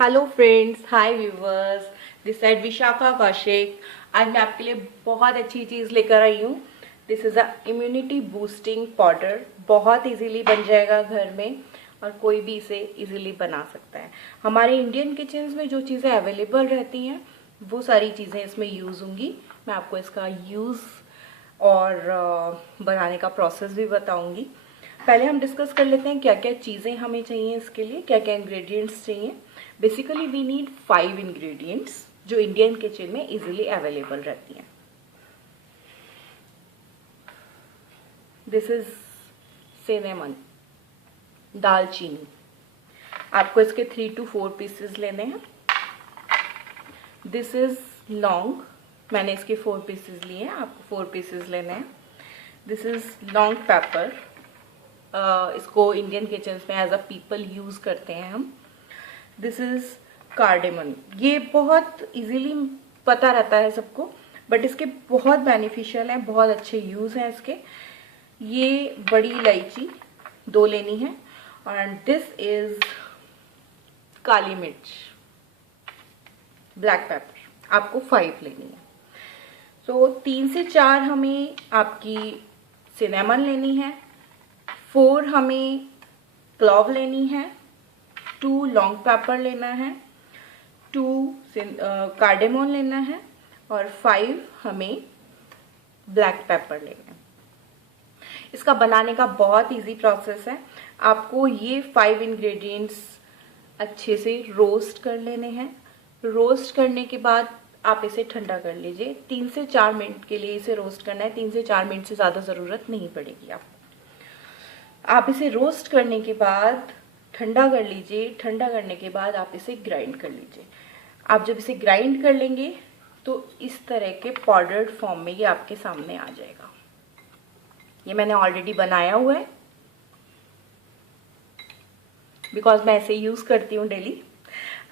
Hello friends, hi viewers, this side Vishakha Kaushik. आज मैं आपके लिए बहुत अच्छी चीज़ लेकर आई हूँ। This is a immunity boosting powder. बहुत इजीली बन जाएगा घर में और कोई भी इसे इजीली बना सकता है। हमारे इंडियन किचन्स में जो चीज़ें अवेलेबल रहती हैं वो सारी चीज़ें इसमें यूज़ होंगी। मैं आपको इसका यूज़ और बनाने का प्रोसेस भी बताऊंगी। पहले हम डिस्कस कर लेते हैं क्या क्या चीज़ें हमें चाहिए इसके लिए, क्या क्या इंग्रेडिएंट्स चाहिए। बेसिकली वी नीड 5 इंग्रेडिएंट्स जो इंडियन किचन में इजीली अवेलेबल रहती हैं। दिस इज सिनेमन, दालचीनी। आपको इसके 3 to 4 पीसेस लेने हैं। दिस इज लौंग, मैंने इसके 4 पीसेस लिए हैं, आपको 4 पीसेस लेने हैं। दिस इज लॉन्ग पेपर, इसको इंडियन किचन में एज अ पीपल यूज करते हैं हम। दिस इज कार्डेमन, ये बहुत इजीली पता रहता है सबको, बट इसके बहुत बेनिफिशियल हैं, बहुत अच्छे यूज हैं इसके। ये बड़ी इलायची 2 लेनी है। एंड दिस इज काली मिर्च, ब्लैक पेपर, आपको 5 लेनी है। तो 3 से 4 हमें आपकी सिनेमन लेनी है, 4 हमें क्लॉव लेनी है, 2 लॉन्ग पेपर लेना है, 2 कार्डेमोन लेना है और 5 हमें ब्लैक पेपर लेना है। इसका बनाने का बहुत इजी प्रोसेस है। आपको ये 5 इंग्रेडिएंट्स अच्छे से रोस्ट कर लेने हैं। रोस्ट करने के बाद आप इसे ठंडा कर लीजिए। 3 से 4 मिनट के लिए इसे रोस्ट करना है। 3 से 4 मिनट से ज़्यादा ज़रूरत नहीं पड़ेगी आपको। आप इसे रोस्ट करने के बाद ठंडा कर लीजिए। ठंडा करने के बाद आप इसे ग्राइंड कर लीजिए। आप जब इसे ग्राइंड कर लेंगे तो इस तरह के पाउडर्ड फॉर्म में ये आपके सामने आ जाएगा। ये मैंने ऑलरेडी बनाया हुआ है बिकॉज मैं ऐसे यूज करती हूँ डेली।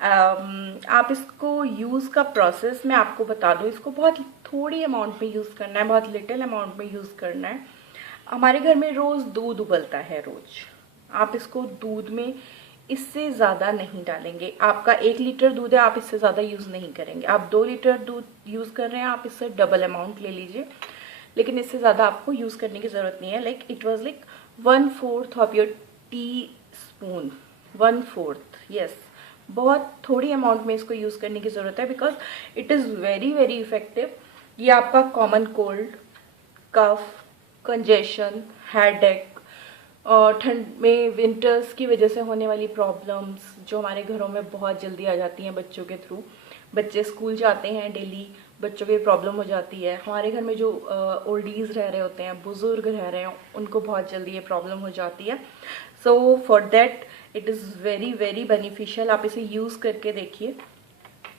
आप इसको यूज का प्रोसेस मैं आपको बता दूँ। इसको बहुत थोड़ी अमाउंट में यूज करना है, बहुत लिटिल अमाउंट में यूज करना है। हमारे घर में रोज दूध उबलता है रोज। आप इसको दूध में इससे ज़्यादा नहीं डालेंगे। आपका 1 लीटर दूध है, आप इससे ज़्यादा यूज़ नहीं करेंगे। आप 2 लीटर दूध यूज़ कर रहे हैं, आप इससे डबल अमाउंट ले लीजिए, लेकिन इससे ज़्यादा आपको यूज़ करने की ज़रूरत नहीं है। Like it was like 1/4 of your tea spoon, 1/4, yes. बहुत थोड़ी अमाउंट में इसको यूज़ करने की ज़रूरत है because it is very very effective. ये आपका कॉमन कोल्ड, कफ, कंजेशन, हेडेक और ठंड में विंटर्स की वजह से होने वाली प्रॉब्लम्स जो हमारे घरों में बहुत जल्दी आ जाती हैं बच्चों के थ्रू। बच्चे स्कूल जाते हैं डेली, बच्चों की प्रॉब्लम हो जाती है। हमारे घर में जो ओल्डीज रह रहे होते हैं, बुजुर्ग रह रहे हैं, उनको बहुत जल्दी ये प्रॉब्लम हो जाती है। So for that it is very very beneficial. आप इसे यूज़ करके देखिए।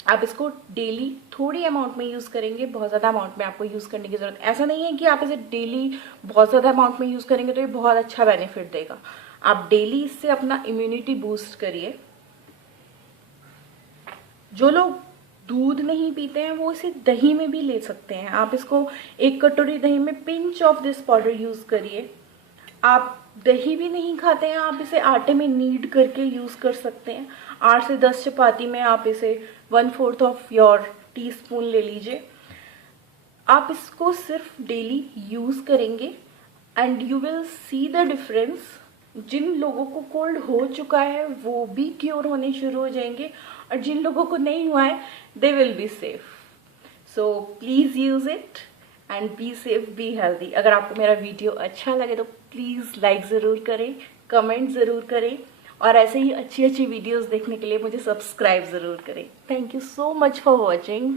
आप इसको डेली थोड़ी अमाउंट में यूज़ करेंगे, बहुत ज़्यादा अमाउंट में आपको यूज़ करने की ज़रूरत। ऐसा नहीं है कि आप इसे डेली बहुत ज़्यादा अमाउंट में यूज़ करेंगे तो ये बहुत अच्छा बेनिफिट देगा। आप डेली इससे अपना इम्यूनिटी बूस्ट करिए। जो लोग दूध नहीं पीते हैं वो इसे दही में भी ले सकते हैं। आप इसको 1 कटोरी दही में pinch of this powder use करिए। आप दही भी नहीं खाते हैं, आप इसे आटे में नीड करके यूज़ कर सकते हैं। 8 से 10 चपाती में आप इसे 1/4 ऑफ योर टी स्पून ले लीजिए। आप इसको सिर्फ डेली यूज़ करेंगे and you will see the difference. जिन लोगों को कोल्ड हो चुका है वो भी क्योर होने शुरू हो जाएंगे और जिन लोगों को नहीं हुआ है they will be safe. So please use it and be safe, be healthy. अगर आपको मेरा वीडियो अच्छा लगे तो प्लीज़ लाइक ज़रूर करें, कमेंट ज़रूर करें और ऐसे ही अच्छी अच्छी वीडियोस देखने के लिए मुझे सब्सक्राइब ज़रूर करें। Thank you so much for watching.